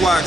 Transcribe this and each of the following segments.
watch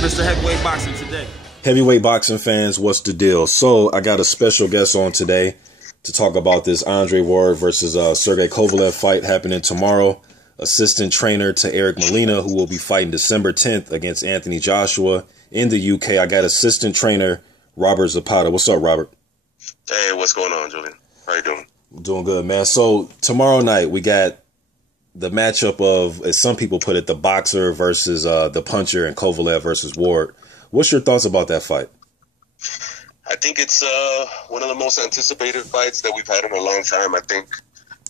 Mr. Heavyweight Boxing today. Heavyweight boxing fans, what's the deal? So I got a special guest on today to talk about this Andre Ward versus Sergey Kovalev fight happening tomorrow. Assistant trainer to Eric Molina, who will be fighting December 10th against Anthony Joshua in the UK. I got assistant trainer Robert Zapata. What's up, Robert? Hey, what's going on, Julian? How you doing? Doing good, man. So tomorrow night we got the matchup of, as some people put it, the boxer versus the puncher, and Kovalev versus Ward. What's your thoughts about that fight? I think it's one of the most anticipated fights that we've had in a long time. I think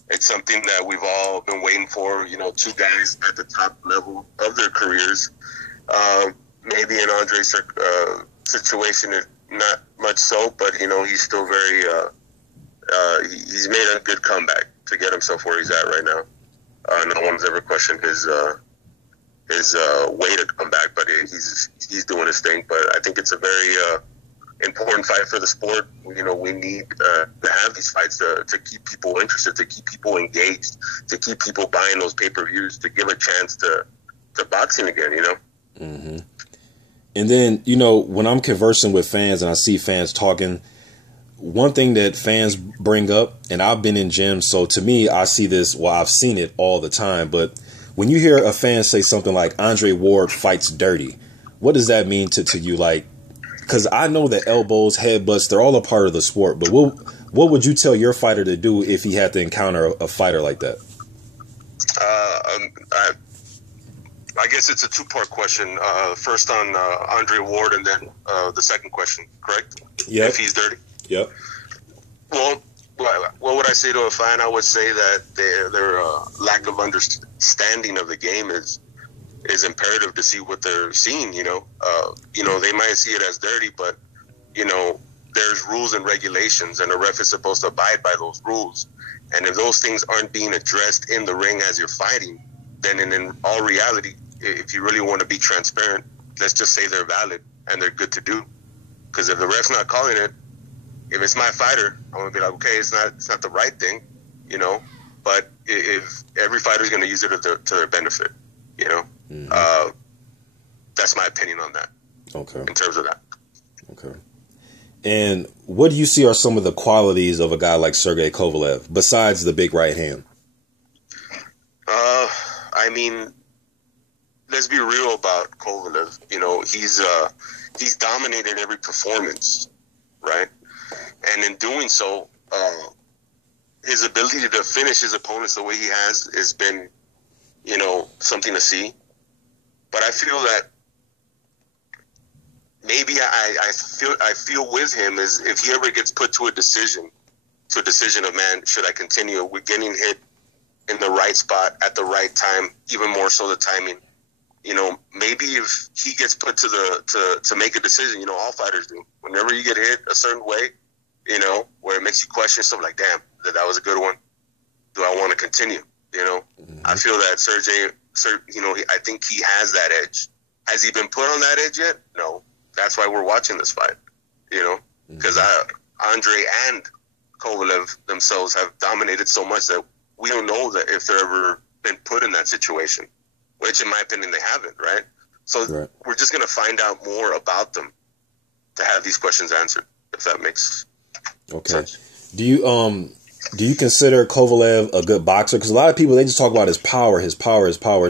it's something that we've all been waiting for. You know, two guys at the top level of their careers. Maybe in Andre's situation, not much so, but you know, he's still very. He's made a good comeback to get himself where he's at right now. No one's ever questioned his way to come back, but he's doing his thing. But I think it's a very important fight for the sport. You know, we need to have these fights to keep people interested, to keep people engaged, to keep people buying those pay-per-views, to give a chance to boxing again, you know? Mm-hmm. And then, you know, when I'm conversing with fans and I see fans talking, one thing that fans bring up, and I've been in gyms, so to me, I see this, well, I've seen it all the time, but when you hear a fan say something like Andre Ward fights dirty, what does that mean to you? Like, because I know that elbows, headbutts, they're all a part of the sport, but what would you tell your fighter to do if he had to encounter a fighter like that? I guess it's a two-part question. First on Andre Ward, and then the second question, correct? Yeah. If he's dirty? Yep. Well, what would I say to a fan? I would say that their lack of understanding of the game is imperative to see what they're seeing. You know, they might see it as dirty, but you know, there's rules and regulations, and the ref is supposed to abide by those rules. And if those things aren't being addressed in the ring as you're fighting, then in all reality, if you really want to be transparent, let's just say they're valid and they're good to do. Because if the ref's not calling it, if it's my fighter, I'm gonna be like, okay, it's not the right thing, you know. But if every fighter's gonna use it to their benefit, you know, that's my opinion on that. Okay. In terms of that. Okay. And what do you see are some of the qualities of a guy like Sergey Kovalev besides the big right hand? I mean, let's be real about Kovalev. You know, he's dominated every performance, right? And in doing so, his ability to finish his opponents the way he has been, you know, something to see. But I feel that maybe I feel with him is if he ever gets put to a decision of, man, should I continue? We're getting hit in the right spot at the right time, even more so the timing. You know, maybe if he gets put to make a decision, you know, all fighters do. Whenever you get hit a certain way, you know, where it makes you question stuff like, damn, that was a good one. Do I want to continue? You know, I feel that Sergey, you know, I think he has that edge. Has he been put on that edge yet? No. That's why we're watching this fight, you know, because Andre and Kovalev themselves have dominated so much that we don't know that if they've ever been put in that situation, which in my opinion they haven't, right? So we're just going to find out more about them to have these questions answered, if that makes sense. Do you consider Kovalev a good boxer? Because a lot of people, they just talk about his power.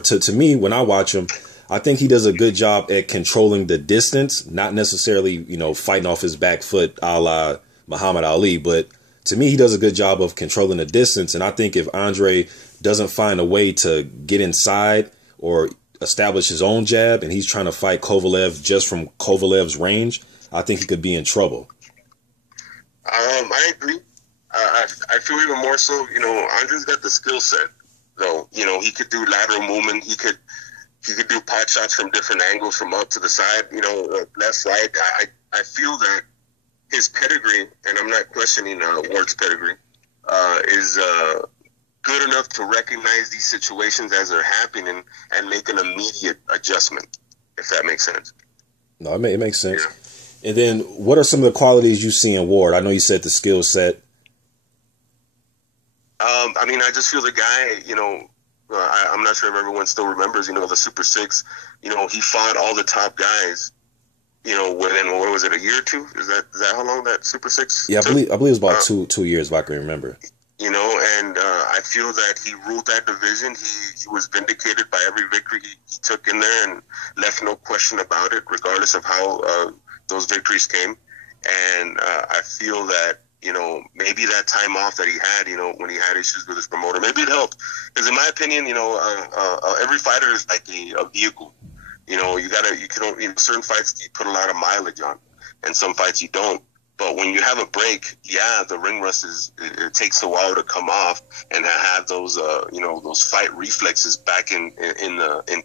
To me, when I watch him, I think he does a good job at controlling the distance, not necessarily, you know, fighting off his back foot a la Muhammad Ali, but to me, he does a good job of controlling the distance. And I think if Andre doesn't find a way to get inside or establish his own jab, and he's trying to fight Kovalev just from Kovalev's range, I think he could be in trouble. I agree. I feel even more so, you know, Andre's got the skill set, though. You know, he could do lateral movement. He could do pot shots from different angles, from up to the side, you know, left, right. I feel that his pedigree, and I'm not questioning Ward's pedigree, is good enough to recognize these situations as they're happening and make an immediate adjustment, if that makes sense. No, it makes sense. Yeah. And then what are some of the qualities you see in Ward? I know you said the skill set. I mean, I just feel the guy, you know, I'm not sure if everyone still remembers, the Super Six. He fought all the top guys, within, what was it, a year or two? Is that how long that Super Six Yeah, took? I believe it was about 2 years, if I can remember. And I feel that he ruled that division. He was vindicated by every victory he took in there and left no question about it, regardless of how those victories came. And I feel that, maybe that time off that he had, when he had issues with his promoter, maybe it helped. Because in my opinion, every fighter is like a vehicle. Certain fights you put a lot of mileage on, and some fights you don't. But when you have a break, the ring rust it takes a while to come off and have those, those fight reflexes back in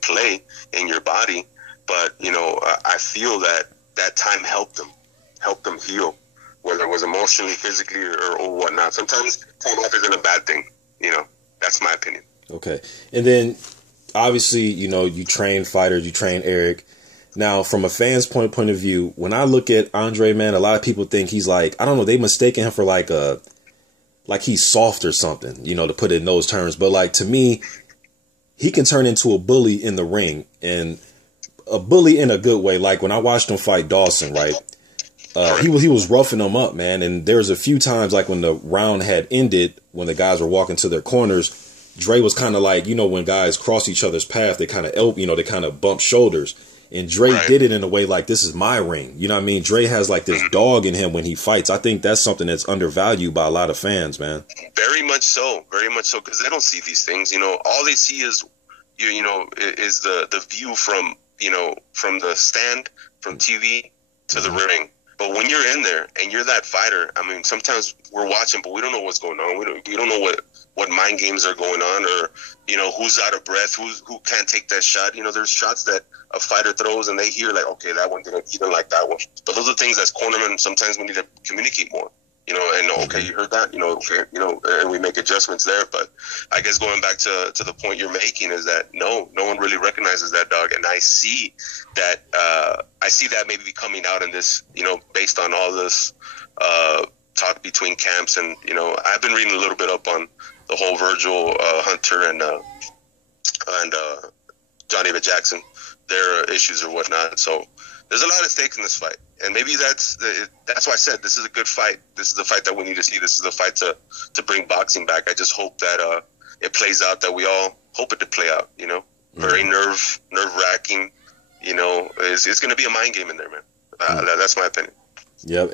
play in your body. But, I feel that time helped them heal, whether it was emotionally, physically, or whatnot. Sometimes time off isn't a bad thing. That's my opinion. Okay. And then obviously, you train fighters, you train Eric. Now, from a fan's point of view, when I look at Andre, man, a lot of people think he's like, I don't know, they mistaken him for like he's soft or something, to put it in those terms. But like, to me, he can turn into a bully in the ring, and a bully in a good way. Like when I watched him fight Dawson, right? He was roughing him up, man. And there was a few times, like when the round had ended, when the guys were walking to their corners, Dre was kind of like, when guys cross each other's path, they kind of they kind of bump shoulders. And Dre did it in a way like, this is my ring. You know what I mean? Dre has like this dog in him when he fights. I think that's something that's undervalued by a lot of fans, man. Very much so. Very much so. Because they don't see these things. All they see is, is the view from, from the stand, from TV to the ring. But when you're in there and you're that fighter, I mean, sometimes we're watching, but we don't know what's going on. We don't know what mind games are going on, or, who's out of breath, who can't take that shot. There's shots that a fighter throws and they hear like, okay, that one didn't like that one. But those are things as cornermen, sometimes we need to communicate more, and okay, you heard that, and we make adjustments there. But I guess going back to the point you're making is that no one really recognizes that dog. And I see that maybe coming out in this, based on all this talk between camps. And, I've been reading a little bit up on the whole Virgil Hunter and John David Jackson, their issues or whatnot. So there's a lot at stake in this fight. And maybe that's why I said this is a good fight. This is the fight that we need to see. This is the fight to bring boxing back. I just hope that it plays out, that we all hope it to play out, Very nerve-wracking, it's going to be a mind game in there, man. That's my opinion. Yep,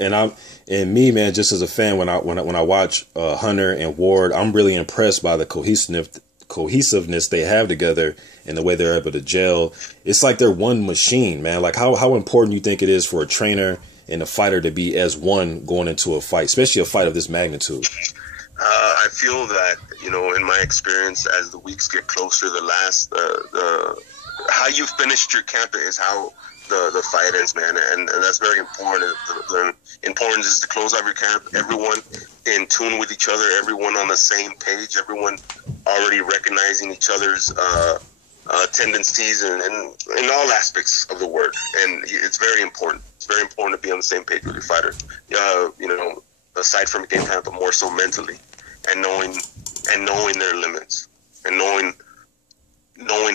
and me, man, just as a fan, when I watch Hunter and Ward, I'm really impressed by the cohesiveness they have together and the way they're able to gel. It's like they're one machine, man. Like how important you think it is for a trainer and a fighter to be as one going into a fight, especially a fight of this magnitude. I feel that, in my experience, as the weeks get closer, how you finished your camp is how the fight ends, man, and that's very important. The importance is to close out your camp, everyone in tune with each other, everyone on the same page, everyone already recognizing each other's tendencies and in all aspects of the word. And it's very important. It's very important to be on the same page with your fighter. Aside from game plan, but more so mentally, and knowing their limits, and knowing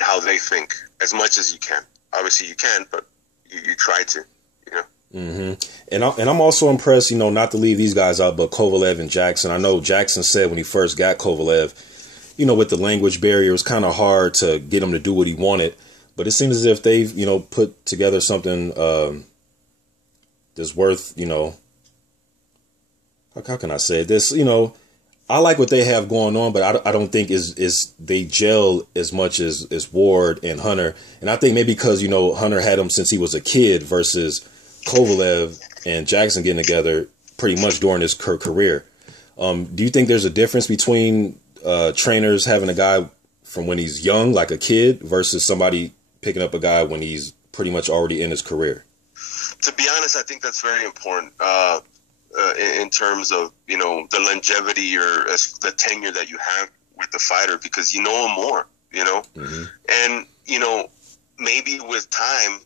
how they think as much as you can. Obviously, you can, but you try to. Mm-hmm. And I'm also impressed, not to leave these guys out, but Kovalev and Jackson. I know Jackson said when he first got Kovalev, with the language barrier, it was kind of hard to get him to do what he wanted. But it seems as if they've, put together something that's worth, how can I say this? I like what they have going on, but I don't think is they gel as much as Ward and Hunter. And I think maybe because, Hunter had him since he was a kid versus Kovalev and Jackson getting together pretty much during his career. Do you think there's a difference between trainers having a guy from when he's young, like a kid, versus somebody picking up a guy when he's pretty much already in his career? To be honest, I think that's very important. In terms of, the longevity or the tenure that you have with the fighter, because you know him more, mm-hmm. And, maybe with time,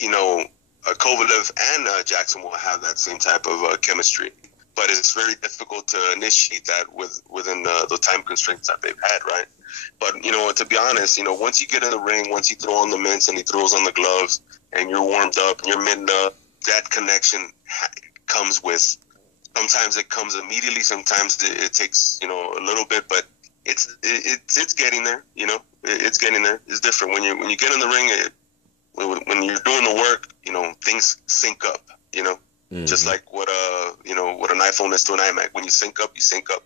Kovalev and Jackson will have that same type of chemistry. but it's very difficult to initiate that within the time constraints that they've had, right? But, you know, to be honest, you know, once you get in the ring, once you throw on the mitts and he throws on the gloves and you're warmed up and you're mittened up, that connection comes with, sometimes it comes immediately, sometimes it takes, you know, a little bit, but it's getting there, you know, it's getting there. It's different when you get in the ring, when you're doing the work, you know, things sync up, you know. Mm-hmm. Just like what an iPhone is to an iMac. When you sync up,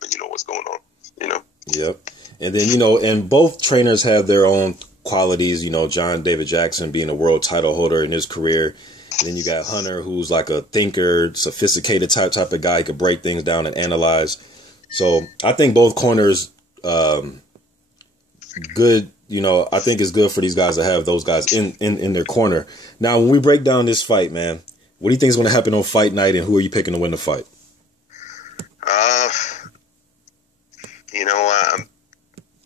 and you know what's going on. You know. Yep. And then, you know, and both trainers have their own qualities. You know, John David Jackson being a world title holder in his career. And then you got Hunter, who's like a thinker, sophisticated type of guy. He could break things down and analyze. So I think both corners, good. You know, I think it's good for these guys to have those guys in their corner. Now, when we break down this fight, man, what do you think is going to happen on fight night, and who are you picking to win the fight? You know,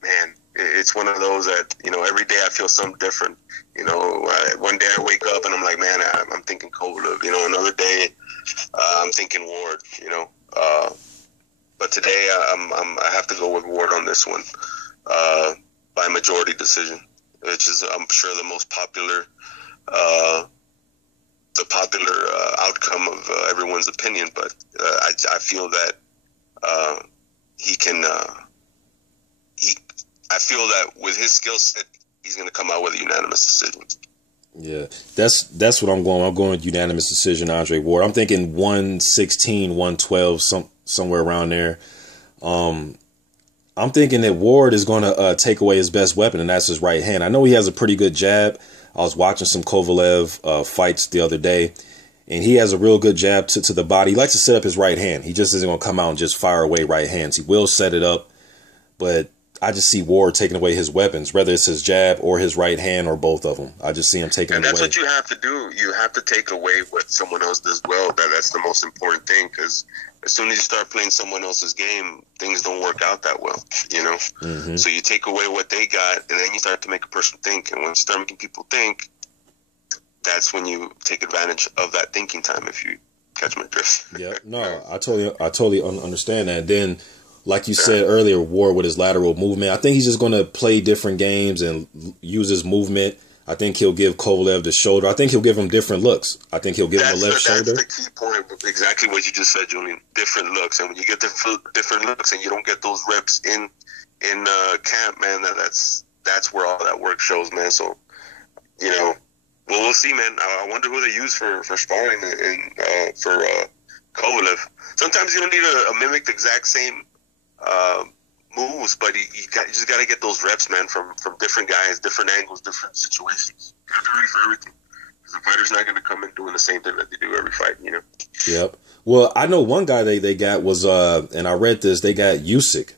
man, it's one of those that, you know, every day I feel something different. You know, one day I wake up and I'm like, man, I'm thinking Kovalev. You know, another day I'm thinking Ward. You know, but today I have to go with Ward on this one by majority decision, which is, I'm sure, the most popular. The popular outcome of everyone's opinion, but I feel that he can. I feel that with his skill set, he's going to come out with a unanimous decision. Yeah, that's what I'm going. I'm going with unanimous decision, Andre Ward. I'm thinking 116, 112, somewhere around there. I'm thinking that Ward is going to take away his best weapon, and that's his right hand. I know he has a pretty good jab. I was watching some Kovalev fights the other day, and he has a real good jab to the body. He likes to set up his right hand. He just isn't going to come out and just fire away right hands. He will set it up, but I just see Ward taking away his weapons, whether it's his jab or his right hand or both of them. I just see him taking it away. And that's what you have to do. You have to take away what someone else does well. That's the most important thing, because as soon as you start playing someone else's game, things don't work out that well, you know? Mm-hmm. So you take away what they got, and then you start to make a person think. And when you start making people think, that's when you take advantage of that thinking time, if you catch my drift. Yeah, no, I totally understand that. Then, like you said earlier, Ward with his lateral movement, I think he's just going to play different games and use his movement. I think he'll give Kovalev the shoulder. I think he'll give him different looks. I think he'll give him a left shoulder. That's the key point. Exactly what you just said, Julian. Different looks. And when you get different looks and you don't get those reps in camp, man, that's where all that work shows, man. So, you know, well, we'll see, man. I wonder who they use for sparring for Kovalev. Sometimes you don't need a mimic the exact same moves, but you just got to get those reps, man, from different guys, different angles, different situations. You have to be ready for everything, because the fighter's not going to come in doing the same thing that they do every fight, you know. Yep. Well, I know one guy they got was and I read this, they got Usyk.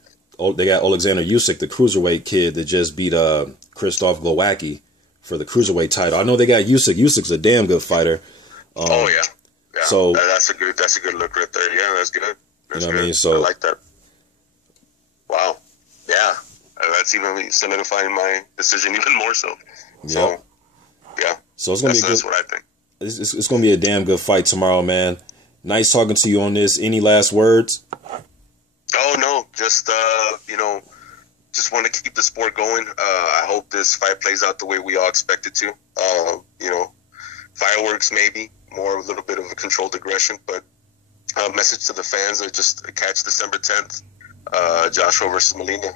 They got Alexander Usyk, the cruiserweight kid that just beat Krzysztof Glowacki for the cruiserweight title. I know they got Usyk. Usyk's a damn good fighter. Yeah. So that's a good look right there. Yeah, that's good. That's you know good. What I mean? So I like that. Wow. Yeah. That's even solidifying my decision even more so. Yep. So, yeah. So it's gonna be that's what I think. It's gonna be a damn good fight tomorrow, man. Nice talking to you on this. Any last words? Oh no, just just want to keep the sport going. I hope this fight plays out the way we all expect it to. Fireworks maybe, more a little bit of a controlled aggression, but message to the fans: just catch December 10th, Joshua versus Molina.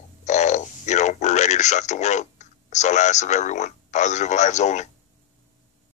We're ready to shock the world. That's all I ask of everyone. Positive vibes only.